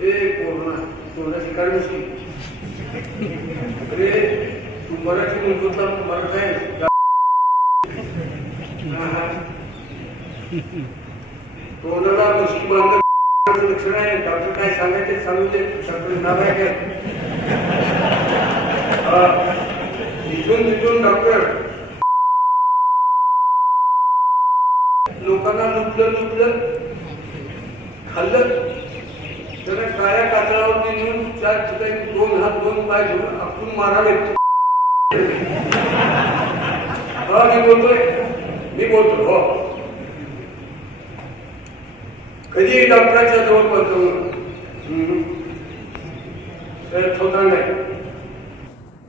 ए corona corona शिकायला नसली अरे तू मराठी मुलगोतला मराठा आहे कोरोनाला मुशी बंद लक्षण आहे. डॉक्टर काय सांगायचे सांगू दे. डॉक्टर नाव आहे काय हा. इथून तिथून डॉक्टर. लोकांना लुटलं लुटलं. खाल्लं. त्याला काळ्या कातळावरती नेऊन चार ठिकाणी दोन हात दोन पाय घेऊन आपण मारावे. हा मी बोलतोय. मी बोलतो हो. कधी डॉक्टरांच्या जवळ पडतो स्वतः नाही.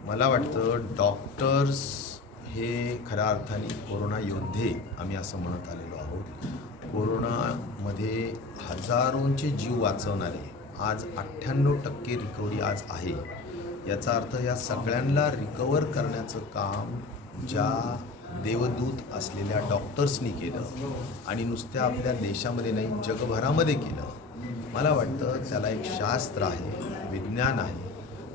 मला वाटतं डॉक्टर्स हे खऱ्या अर्थाने कोरोना योद्धे आम्ही असं म्हणत आलेलो आहोत. कोरोनामध्ये हजारोंचे जीव वाचवणारे आज अठ्ठ्याण्णव टक्के रिकव्हरी आज आहे. याचा अर्थ या सगळ्यांना रिकवर करण्याचं काम ज्या देवदूत असलेल्या डॉक्टर्सनी केलं आणि नुसत्या आपल्या देशामध्ये नाही जगभरामध्ये केलं. मला वाटतं त्याला एक शास्त्र आहे विज्ञान आहे.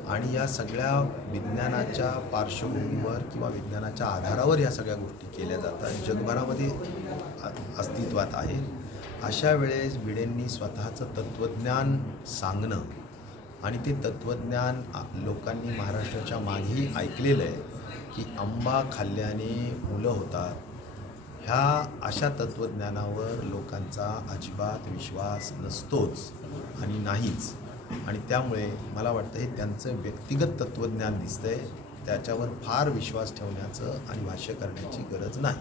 आणि या सगळ्या विज्ञानाच्या पार्श्वभूमीवर किंवा विज्ञानाच्या आधारावर या सगळ्या गोष्टी केल्या जातात जगभरामध्ये अस्तित्वात आहे अशा वेळेस भिडेंनी स्वतःचं तत्त्वज्ञान सांगणं आणि ते तत्त्वज्ञान लोकांनी महाराष्ट्राच्या मागेही ऐकलेलं आहे की आंबा खाल्ल्याने मुलं होतात. ह्या अशा तत्त्वज्ञानावर लोकांचा अजिबात विश्वास नसतोच आणि नाहीच. आणि त्यामुळे मला वाटतं हे त्यांचं व्यक्तिगत तत्त्वज्ञान दिसतंय. त्याच्यावर फार विश्वास ठेवण्याचं आणि भाष्य करण्याची गरज नाही.